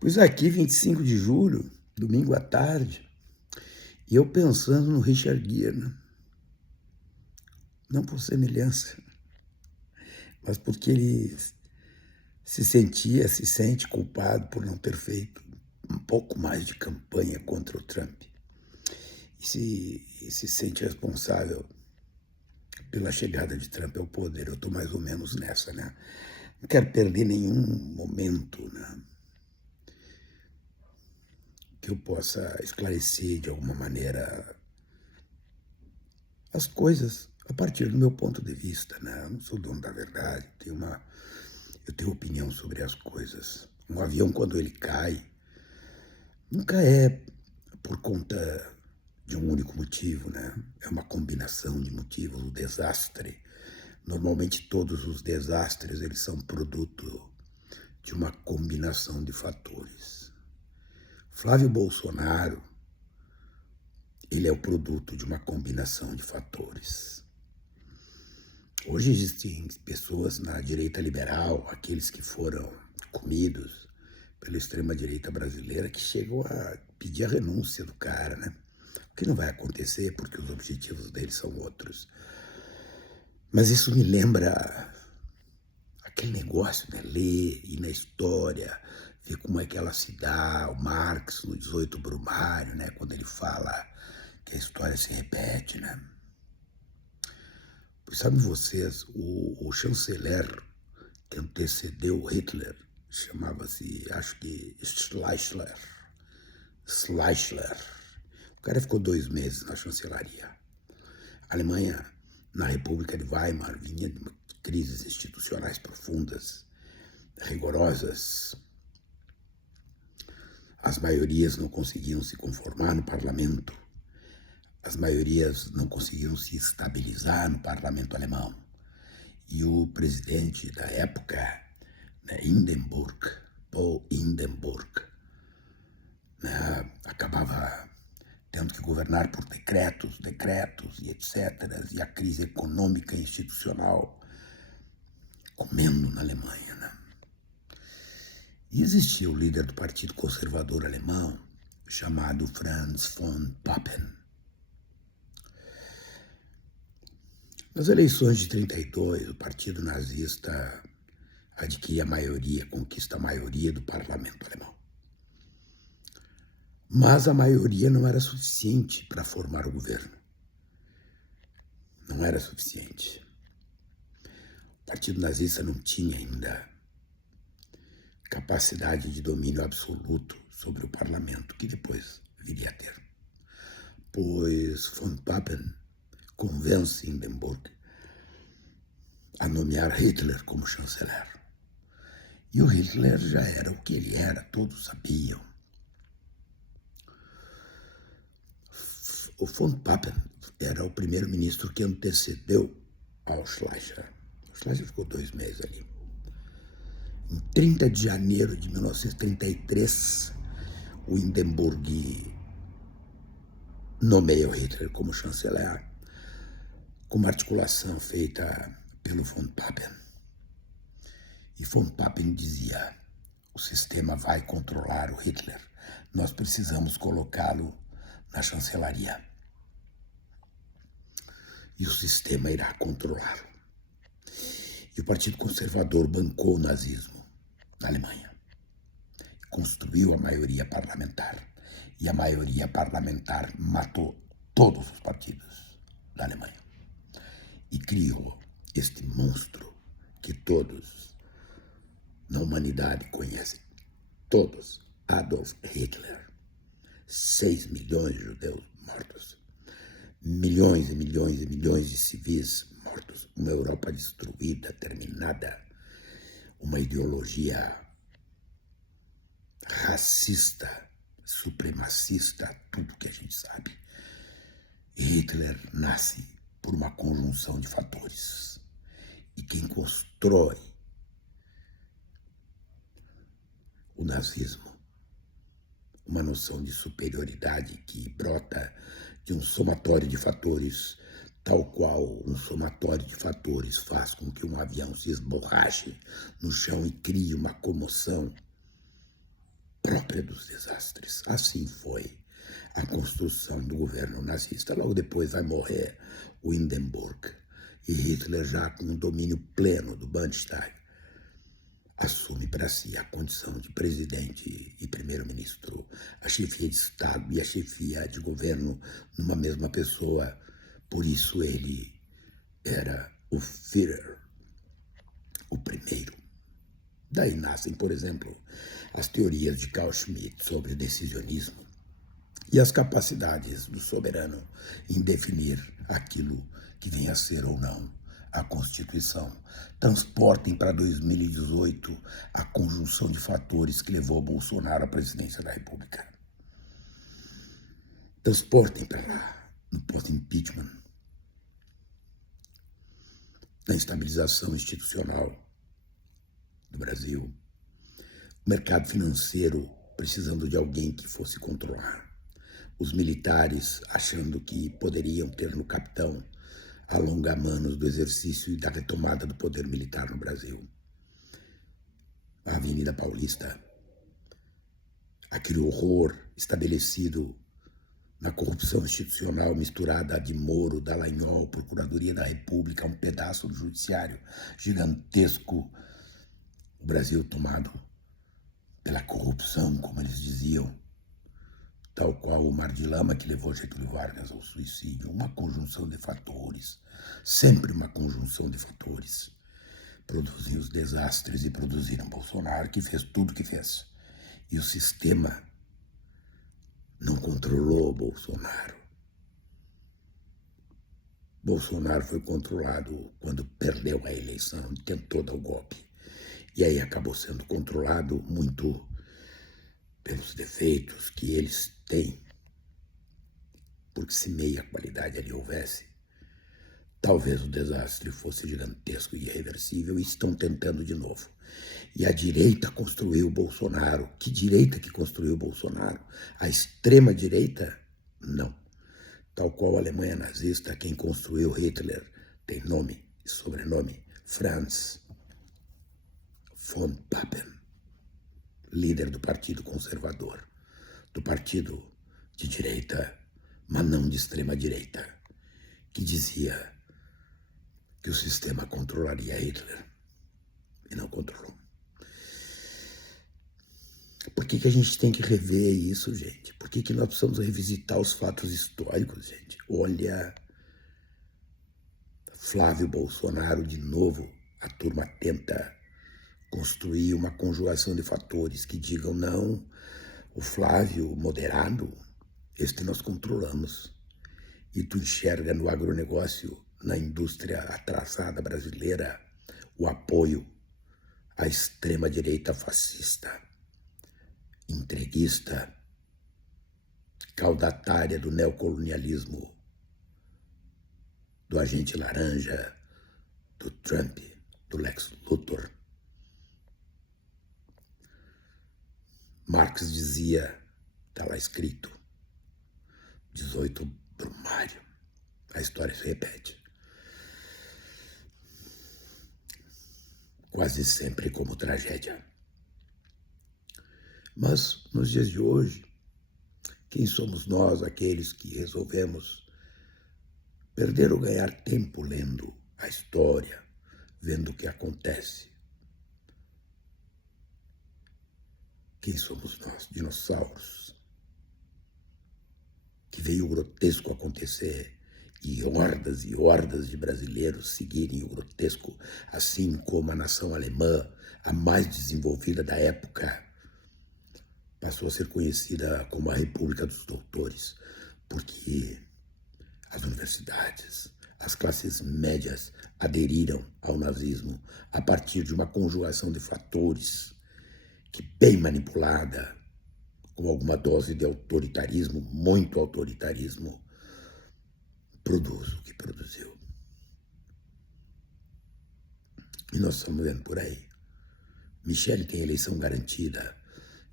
Pois aqui, 25 de julho, domingo à tarde, e eu pensando no Richard Gere, né? Não por semelhança, mas porque ele se sente culpado por não ter feito um pouco mais de campanha contra o Trump. E se sente responsável pela chegada de Trump ao poder. Eu estou mais ou menos nessa, né? Não quero perder nenhum momento, né, que eu possa esclarecer de alguma maneira as coisas a partir do meu ponto de vista, né? Eu não sou dono da verdade, eu tenho opinião sobre as coisas. Um avião, quando ele cai, nunca é por conta de um único motivo, né? É uma combinação de motivos, o desastre. Normalmente todos os desastres, eles são produto de uma combinação de fatores. Flávio Bolsonaro, ele é o produto de uma combinação de fatores. Hoje existem pessoas na direita liberal, aqueles que foram comidos pela extrema-direita brasileira, que chegam a pedir a renúncia do cara, né? O que não vai acontecer porque os objetivos deles são outros. Mas isso me lembra aquele negócio, né? Ler, ir na história, ver como é que ela se dá, o Marx no 18 Brumário, né? Quando ele fala que a história se repete, né? Pois sabem vocês, o chanceler que antecedeu Hitler chamava-se, acho que Schleicher. Schleicher. O cara ficou 2 meses na chancelaria. A Alemanha, na República de Weimar, vinha de crises institucionais profundas, rigorosas. As maiorias não conseguiam se conformar no parlamento. As maiorias não conseguiram se estabilizar no parlamento alemão. E o presidente da época, né, Hindenburg, Paul Hindenburg, né, acabava tendo que governar por decretos e etc. E a crise econômica e institucional comendo na Alemanha, né? E existia o líder do Partido Conservador Alemão, chamado Franz von Papen. Nas eleições de 32, o Partido Nazista adquire a maioria, conquista a maioria do parlamento alemão. Mas a maioria não era suficiente para formar o governo. Não era suficiente. O Partido Nazista não tinha ainda capacidade de domínio absoluto sobre o parlamento, que depois viria a ter. Pois von Papen convence Hindenburg a nomear Hitler como chanceler. E o Hitler já era o que ele era, todos sabiam. O von Papen era o primeiro-ministro que antecedeu ao Schleicher. O Schleicher ficou 2 meses ali. Em 30 de janeiro de 1933, o Hindenburg nomeia o Hitler como chanceler, com uma articulação feita pelo von Papen. E von Papen dizia: o sistema vai controlar o Hitler, nós precisamos colocá-lo na chancelaria. E o sistema irá controlá-lo. E o Partido Conservador bancou o nazismo na Alemanha. Construiu a maioria parlamentar. E a maioria parlamentar matou todos os partidos da Alemanha. E criou este monstro que todos na humanidade conhecem. Todos. Adolf Hitler. 6 milhões de judeus mortos. Milhões e milhões e milhões de civis mortos. Uma Europa destruída, terminada. Uma ideologia racista, supremacista, tudo que a gente sabe. Hitler nasce por uma conjunção de fatores. E quem constrói o nazismo, uma noção de superioridade que brota de um somatório de fatores, tal qual um somatório de fatores faz com que um avião se esborrache no chão e crie uma comoção própria dos desastres. Assim foi a construção do governo nazista. Logo depois vai morrer o Hindenburg e Hitler, já com o domínio pleno do Bundestag, assume para si a condição de presidente e primeiro-ministro, a chefia de Estado e a chefia de governo numa mesma pessoa. Por isso ele era o Führer, o primeiro. Daí nascem, por exemplo, as teorias de Carl Schmitt sobre o decisionismo e as capacidades do soberano em definir aquilo que venha a ser ou não a Constituição. Transportem para 2018 a conjunção de fatores que levou Bolsonaro à presidência da República. Transportem para lá, no pós-impeachment, na estabilização institucional do Brasil, o mercado financeiro precisando de alguém que fosse controlar, os militares achando que poderiam ter no capitão alongamanos do exercício e da retomada do poder militar no Brasil. A Avenida Paulista, aquele horror estabelecido na corrupção institucional misturada a de Moro, Dallagnol, Procuradoria da República, um pedaço do judiciário gigantesco, o Brasil tomado pela corrupção, como eles diziam, tal qual o mar de lama que levou Getúlio Vargas ao suicídio. Uma conjunção de fatores, sempre uma conjunção de fatores, produziu os desastres e produziram Bolsonaro, que fez tudo o que fez. E o sistema não controlou Bolsonaro. Bolsonaro foi controlado quando perdeu a eleição, tentou dar o golpe. E aí acabou sendo controlado muito pelos defeitos que eles têm, porque se meia qualidade ali houvesse, talvez o desastre fosse gigantesco e irreversível, e estão tentando de novo. E a direita construiu Bolsonaro. Que direita que construiu Bolsonaro? A extrema-direita? Não. Tal qual a Alemanha nazista, quem construiu Hitler tem nome e sobrenome: Franz von Papen, líder do Partido Conservador, do partido de direita, mas não de extrema-direita, que dizia que o sistema controlaria Hitler e não controlou. Por que a gente tem que rever isso, gente? Por que nós precisamos revisitar os fatos históricos, gente? Olha, Flávio Bolsonaro, de novo, a turma tenta construir uma conjugação de fatores que digam: não, o Flávio moderado, este nós controlamos. E tu enxerga no agronegócio, na indústria atrasada brasileira, o apoio à extrema-direita fascista, entreguista, caudatária do neocolonialismo, do agente laranja, do Trump, do Lex Luthor. Marx dizia, está lá escrito, 18 Brumário, a história se repete. Quase sempre como tragédia. Mas, nos dias de hoje, quem somos nós, aqueles que resolvemos perder ou ganhar tempo lendo a história, vendo o que acontece? Quem somos nós, dinossauros? Que veio o grotesco acontecer e hordas de brasileiros seguirem o grotesco, assim como a nação alemã, a mais desenvolvida da época, passou a ser conhecida como a República dos Doutores, porque as universidades, as classes médias aderiram ao nazismo a partir de uma conjugação de fatores que, bem manipulada, com alguma dose de autoritarismo, muito autoritarismo, produz o que produziu. E nós estamos vendo por aí. Michele tem eleição garantida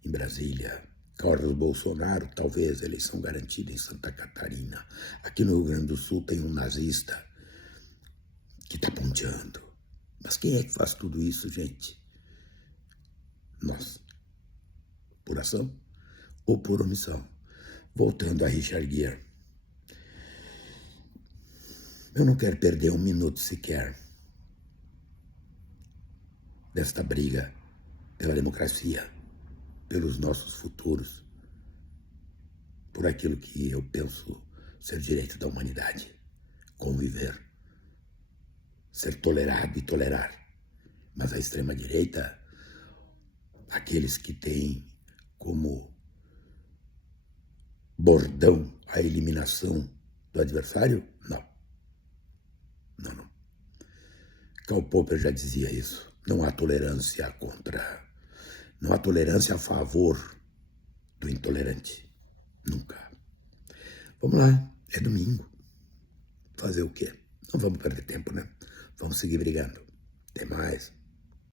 em Brasília. Carlos Bolsonaro, talvez, eleição garantida em Santa Catarina. Aqui no Rio Grande do Sul tem um nazista que está ponteando. Mas quem é que faz tudo isso, gente? Nós. Por por ação ou por omissão. Voltando a Richard Gere. Eu não quero perder um minuto sequer desta briga pela democracia, pelos nossos futuros, por aquilo que eu penso ser direito da humanidade, conviver, ser tolerado e tolerar. Mas a extrema-direita, aqueles que têm como bordão a eliminação do adversário, não. Não. Karl Popper já dizia isso. Não há tolerância não há tolerância a favor do intolerante. Nunca. Vamos lá, é domingo. Fazer o quê? Não vamos perder tempo, né? Vamos seguir brigando. Até mais.